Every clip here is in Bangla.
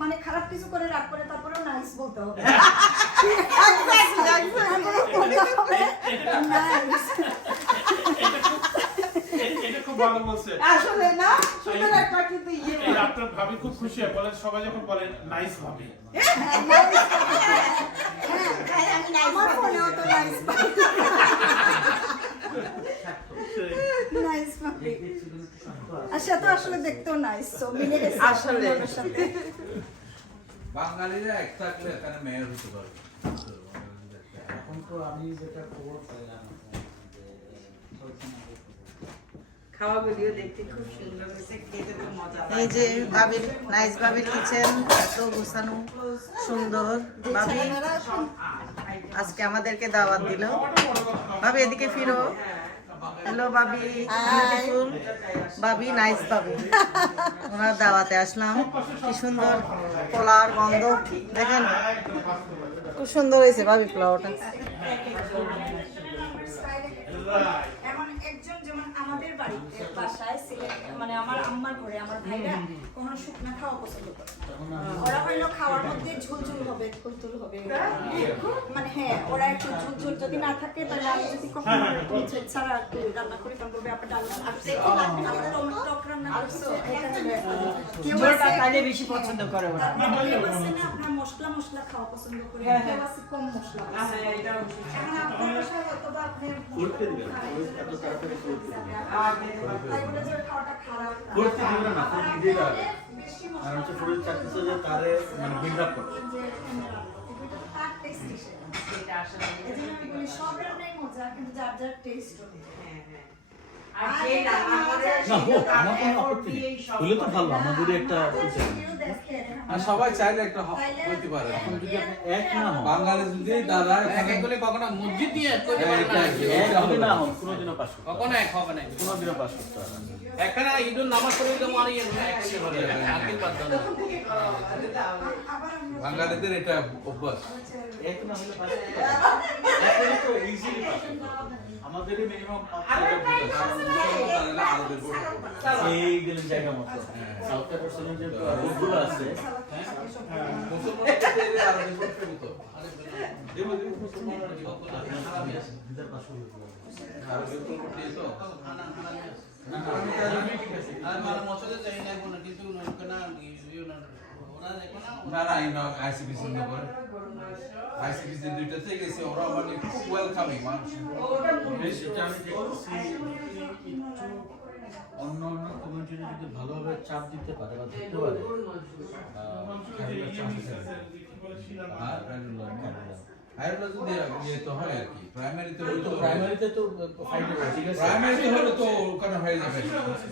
মানে খারাপ কিছু করে রাগ করে তারপরেও নাইস বলতে হবে। এটা খুব ভালো বলছে আসলে না সুন্দর একটা কিন্তু এই আপনার ভাবি খুব খুশি হয় বলেন সবাই যখন বলেন নাইস ভাবি আমার ফোনেও তো নাইস নাইস ভাবি আচ্ছা তো আসলে দেখতেও নাইস তো মিলে গেছে আসলে ওর সাথে। বাঙালিরা এক থাকলে এখানে মেয়র হতে পারবে। এখন তো আমি যেটা খবর পাইলাম খাওয়া ভিডিও দেখতে খুব সুন্দর হয়েছে, খেতে তো মজা এই যে ভাবির নাইস ভাবির কিচেন এত গোছানো সুন্দর। ভাবি আজকে আমাদেরকে দাওয়াত দিল। ভাবি এদিকে ফিরো। হ্যালো ভাবি, বিউটিফুল ভাবি, নাইস ভাবি। ওনার দাওয়াতে আসলাম। কি সুন্দর পোলাওর গন্ধ দেখেন, খুব সুন্দর হয়েছে ভাবি পোলাওটা। এমন একজন যেমন আমাদের বাড়িতে বাসায় সিলেট মানে আমার আম্মার ঘরে আমার ভাইরা কখনো শুকনা খাওয়া পছন্দ করে না। ওরা হইলো খাওয়ার মধ্যে ঝুলঝুল হবে, থুলথুল হবে, মানে হ্যাঁ ওরা একটু ঝুলঝুল যদি না থাকে তাহলে আমি যদি কখনো ঝোল ছাড়া একটু রান্না করি তখন বলবে আপনার ডাল টক রান্না করছো কেউ খাইলে বেশি পছন্দ করে ওরা। কেউ আছে না আপনার মশলা মশলা খাওয়া পছন্দ করে, কেউ আছে কম মশলা। এখন আপনার বাসায় হয়তো বা আপনি করতে দিবেন এত তাড়াতাড়ি করতে দিবেন তাই বলে যে খাওয়াটা খারাপ করতে দিবেন না করতে দিবেন আর হচ্ছে শরীর চাচ্ছে যে তারে মানে বিল্ড আপ করতে যে এটা তার টেস্ট হিসেবে এটা আসলে এজন্য আমি বলি সব রান্নাই মজা কিন্তু যার যার টেস্ট হবে। হ্যাঁ হ্যাঁ আর যে রান্না করে না সেটা হোক তার আমার কোনো effort আপত্তি নেই দিয়েই সব হলে তো করে। ভালো আমাদের একটা কেউ দেখে আর সবাই চাইলে একটা হইতে পারে। এখন যদি আপনি এক না হন বাঙালি যদি দাদা এখানে কখনো মসজিদ দিয়ে করতে হ্যাঁ, পারে না। এক হবে না হন কোনোদিনও পাস করতে কখনো এক হবে না। কোনোদিনও পাস করতে হবে না। একখানা ঈদুল নামাজ পড়ে তো মারি আকিল বাদ দাও না। আবার আমরা বাঙালিদের এটা অভ্যাস। এক না হলে পাস করতে হবে এখন তো ইজিলি পাস করতে হবে আমাদেরই মিনিমাম আরবের বড় এই দিলেন জায়গা মতো সাউথ আফ্রিকার যে রোডগুলো আছে মুসলমানদের আরবের বড় তো দেব দেব ভিতর পাস করতে হবে আরবের বড় করতে তো আর মারা মসজিদে যাই না কোনো কিন্তু না ওরা দেখো না না না ইনো আইসিবিসি নম্বর আইসিবিসি দুইটাতে গেছে ওরা মানে খুব ওয়েলকামিং মানুষ। সেটা আমি দেখছি একটু অন্য অন্য কমিউনিটিতে যদি ভালোভাবে চাপ দিতে পারে বা ধরতে পারে খেলার চান্স আছে আর হায়ারলা যদি ইয়ে তো হয় আর কি প্রাইমারিতে ওই তো প্রাইমারিতে তো ফাইনাল ঠিক আছে প্রাইমারিতে হলে তো ওখানে হয়ে যাবে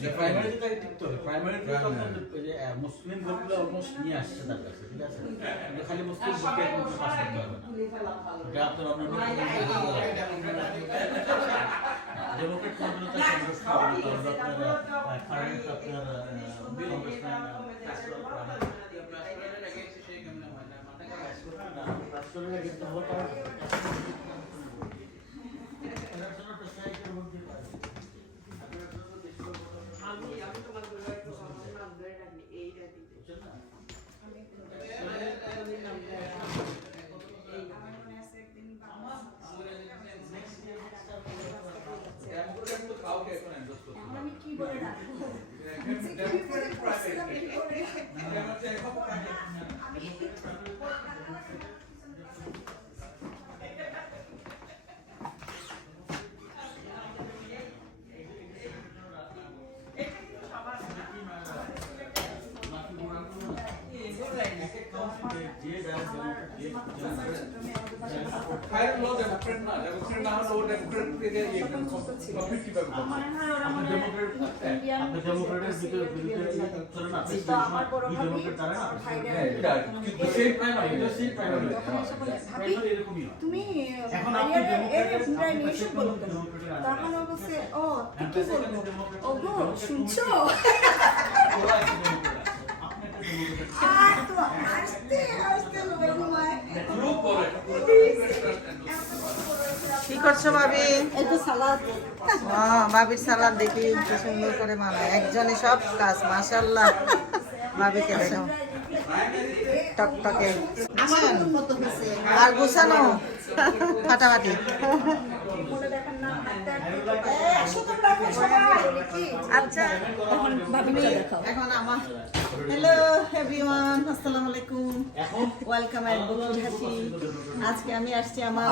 যে প্রাইমারিতে তাকে টিকতে হবে প্রাইমারিতে তো আপনার ওই যে মুসলিম ভোটগুলো অলমোস্ট নিয়ে আসছে তার কাছে ঠিক আছে কিন্তু খালি মুসলিম ভোটকে একমাত্র পাস করতে হবে না এটা আপনার অন্যান্য ডেমোক্রেট কোনগুলো তার সংঘর্ষ হবে তাহলে আপনার কারেন্ট আপনার কংগ্রেসম্যান রাষ্ট্রীয় কিন্তু হবে কারণ এটার জন্য প্রেসিডেন্টের ভোট দিতে পারে আমি তোমার নাম ধরে রাখি এইটা দিতে বুঝছেন না আমার মনে আছে একদিন ডেমোক্রেট তো কাউকে এখন এন্ডোর্স করতে এখন আমি কি বলে রাখবো ডেমোক্রেট প্রাইমারি হায়ারলা ডেমোক্রেট না ডেমোক্রেট না হলে ও ডেমোক্রেট থেকে ইয়ে কমিটি পাবে মনে হয় ওরা আপনি মনে হয় ডেমোক্রেটের বিরুদ্ধে চলে না তো আমার বড় ভাবি ডেমোক্রেট তারা না হ্যাঁ এটা কিন্তু সেই প্রাইমারি এটা সেই প্রাইমারি তখন এসে বলে ভাবি এরকমই হয় তুমি এখন আপনি পুরাই নিয়ে বলো কেন তখন ও বলছে ও তুই কি বলবো ও গো শুনছো ওরা একটা ডেমোক্রেট আপনি একটা ডেমোক্রেট আর তো আসতে আসতে লোকে ঘুমায় গ্রুপ করে কি করছো ভাবি? এই তো সালাদ ভাবির সালাদ দেখি কি সুন্দর করে মানায় একজনে সব কাজ মাশাআল্লাহ ভাবিকে দেখাও টকটকে আর গুছানো ফাটাফাটি। আচ্ছা এখন ভাবিকে দেখাও। এখন আমার হ্যালো এভরিওয়ান, আসসালামু আলাইকুম, ওয়েলকাম এট বকুল হাসি। আজকে আমি আসছি আমার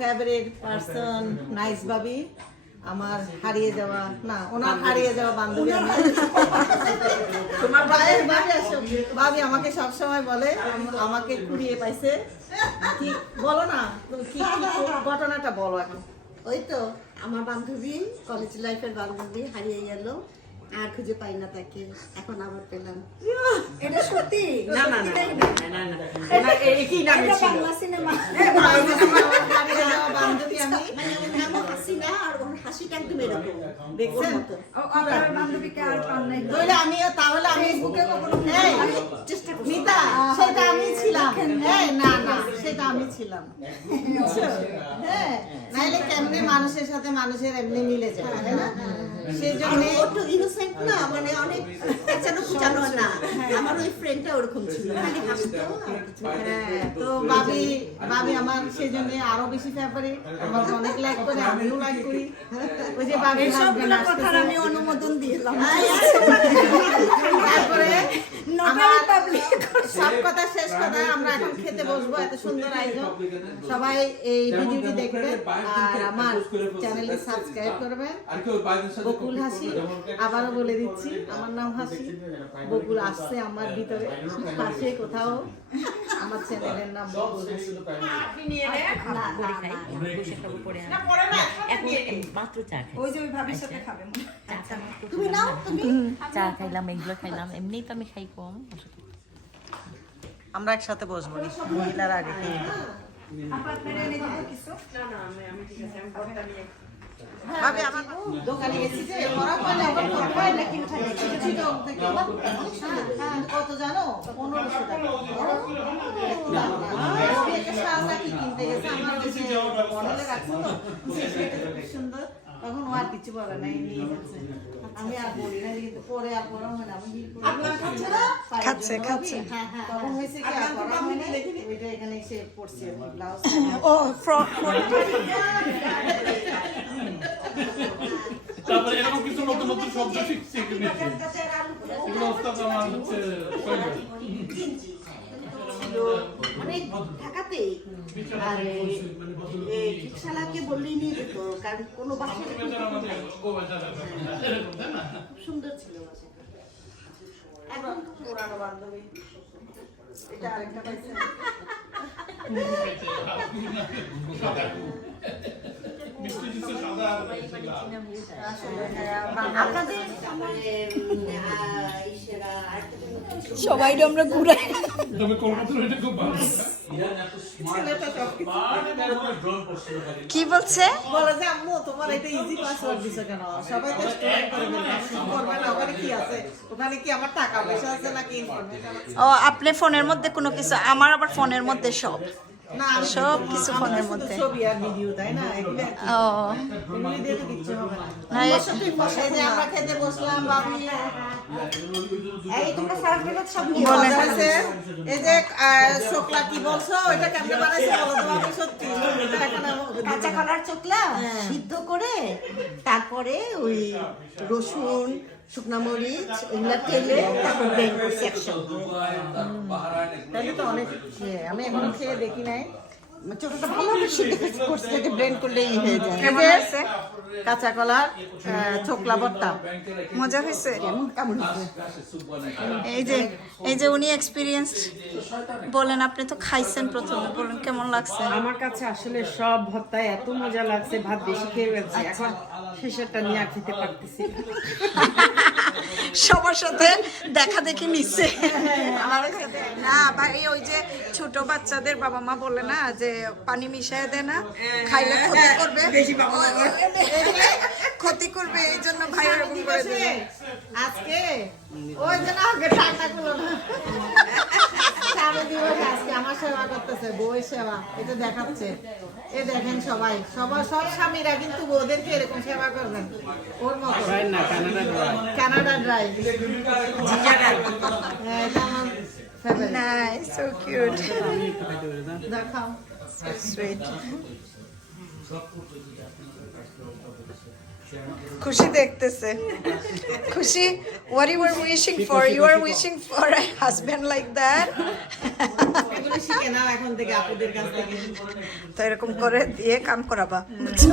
ফেভারিট পারসন নাইস ভাবি, আমার হারিয়ে যাওয়া ওনার হারিয়ে যাওয়া বান্ধবী। তোমার ভাবি আমাকে সবসময় বলে আমাকে কুড়িয়ে পাইছে। কি বলো না, কি ঘটনাটা বলো এখন। ওই তো আমার বান্ধবী, কলেজ লাইফের বান্ধবী হারিয়ে গেল, আর খুঁজে পাই না তাকে, এখন আবার পেলাম। এটা সত্যি? না না না না না না, একই নামে এটা ছিল। বাংলা সিনেমা। হারিয়ে যাওয়া বান্ধবী আমি, মানে ওর নামও হাসিনা, আর ওর হাসিটা একদম এরকম দেখছেন? আপনার বান্ধবীকে আর পান নাই? তাহলে আমি ফেসবুকে কখনো এই, চেষ্টা করছি। মিতা, সেটা আমি ছিলাম। এই, না না, সেটা আমি ছিলাম। হ্যাঁ, নাইলে কেমনে মানুষের সাথে মানুষের এমনি মিলে যায়, তাই না? সেই আর জন্য ও তো innocent না, মানে অনেক পেঁচানো কুচানো না। আমার ওই ফ্রেন্ডটা ওরকম ছিল, খালি হাসতো আর কিছু না। হ্যাঁ, তো ভাবি আমার সেই জন্য আরো বেশি ফেভারিট, আমাকে অনেক লাইক করে, আমিও লাইক করি। ওই যে ভাবি সবগুলো কথার আমি অনুমোদন দিলাম। তারপরে নটারি পাবলিক। সব কথা শেষ কথা, আমরা এখন খেতে বসবো। এত সুন্দর আয়োজন, সবাই এই ভিডিওটি দেখবেন আর আমার চ্যানেলটি সাবস্ক্রাইব করবেন। বকুল হাসি, আবারও বলে দিচ্ছি আমার নাম হাসি। বকুল আসছে আমার ভিতরে, পাশে কোথাও আমার চ্যানেলের নাম বকুল হাসি। ওই যে ওই ভাবির সাথে খাবে মনে হয়। তুমি নাও, তুমি চা খাইলাম, এগুলো খাইলাম, এমনিই তো আমি খাই কম। আমরা একসাথে বসবো মহিলার আগে। আপা আপনারা এনে দিবেন কিছু? আমি ঠিক আছে, আমি ঘরটা নিয়ে ভাবি আমার দোকানে গেছি যে ওরা কইলে আবার কয় নাকি উঠাই কিছু দাও থেকে কত জানো 1500 টাকা। আমি একটা শাল নাকি কিনতে গেছে, আমার কাছে মডেলে রাখছো তো সেটা খুব সুন্দর। তখন ও আর কিছু বলে নাই, নিয়ে গেছে। আমি আর বলি না, কিন্তু পরে আর পড়া হয় না। আমি হিল করে খাচ্ছে তখন হয়েছে কি আর পড়া হয় না, ওইটা এখানে এসে পড়ছে ব্লাউজ। ও ফ্রক। তারপরে এরকম কিছু নতুন নতুন শব্দ শিখছি এগুলো ওস্তাদ আমার হচ্ছে মানে ঢাকাতে আর রিক্সাওয়ালাকে বললেই নিয়ে যেত, কারণ কোনো বাসায় সুন্দর ছিল বাসাটা। এখন পুরানো বান্ধবী, এটা আরেকটা পাইছে। আপনাদের মানে ইসেরা আরেকটা জিনিস সবাই আমরা ঘুরাই। তবে কলকাতার এটা খুব ভালো। কি বলছে? বলে যে আম্মু তোমার এটা ইজি পাসওয়ার্ড দিছো কেন? সবাই তো স্টুডেন্ট করে করবে না, ওখানে কি আছে? ওখানে কি আমার টাকা পয়সা আছে নাকি ইনফরমেশন আছে? ও আপনি ফোনের মধ্যে কোনো কিছু, আমার আবার ফোনের মধ্যে সব। না আমি সব কিছু ফোনের শুধু মধ্যে। ছবি আর ভিডিও, তাই না? এগুলো ও এগুলো দিয়ে তো কিচ্ছু হবে না। না, এই যে আমরা খেতে বসলাম, বাবু এই তোমরা সারা ফেরত সব নিয়ে বলে আছে এই যে শোকলা কি বলছো, ওইটা কেমনে বানাইছে বলো তো বাবু? সত্যি এটা এখন কাঁচা কলার চোখলা সিদ্ধ করে তারপরে ওই রসুন, শুকনা মরিচ এগুলা তেলে তারপর ব্লেন্ড করছি একসঙ্গে। তাহলে তো অনেক আমি এখনো খেয়ে দেখি নাই। চোখটা ভালোভাবে সিদ্ধ করছি, যাতে ব্লেন্ড করলেই হয়ে যায়। কেমন আছে? কাঁচা কলার ছোকলা ভর্তা মজা হয়েছে? কেমন হচ্ছে? এই যে উনি এক্সপিরিয়েন্স বলেন, আপনি তো খাইছেন প্রথমে, বলেন কেমন লাগছে? আমার কাছে আসলে সব ভর্তায় এত মজা লাগছে, ভাত বেশি খেয়ে ফেলছি, এখন শেষেরটা নিয়ে আর খেতে পারতেছি না। সবার সাথে দেখা দেখি নিচ্ছে। না ভাই, ওই যে ছোট বাচ্চাদের বাবা মা বলে না যে পানি মিশায় দেয় না, খাইলে ক্ষতি করবে, ক্ষতি করবে, এই জন্য ভাই এরকম করে দেয়। আজকে ওই জন্য আগে ঠান্ডা গুলো না আমি দিবস আজকে আমার সেবা করতেছে, বউয়ের সেবা এটা দেখাচ্ছে। এ দেখেন সবাই সব স্বামীরা কিন্তু বউদেরকে এরকম সেবা করবেন ওর মতো। কানাডা ড্রাই হ্যাঁ, এটা আমার ফেভারিট। Nice, so cute. দেখাও। সুইট। খুশি দেখতেছে। খুশি, what you were wishing for? You are wishing for a husband like that? এগুলো শিখে নাও এখন থেকে আপুদের কাছ থেকে। তো এরকম করে দিয়ে কাম করাবা, বুঝছো?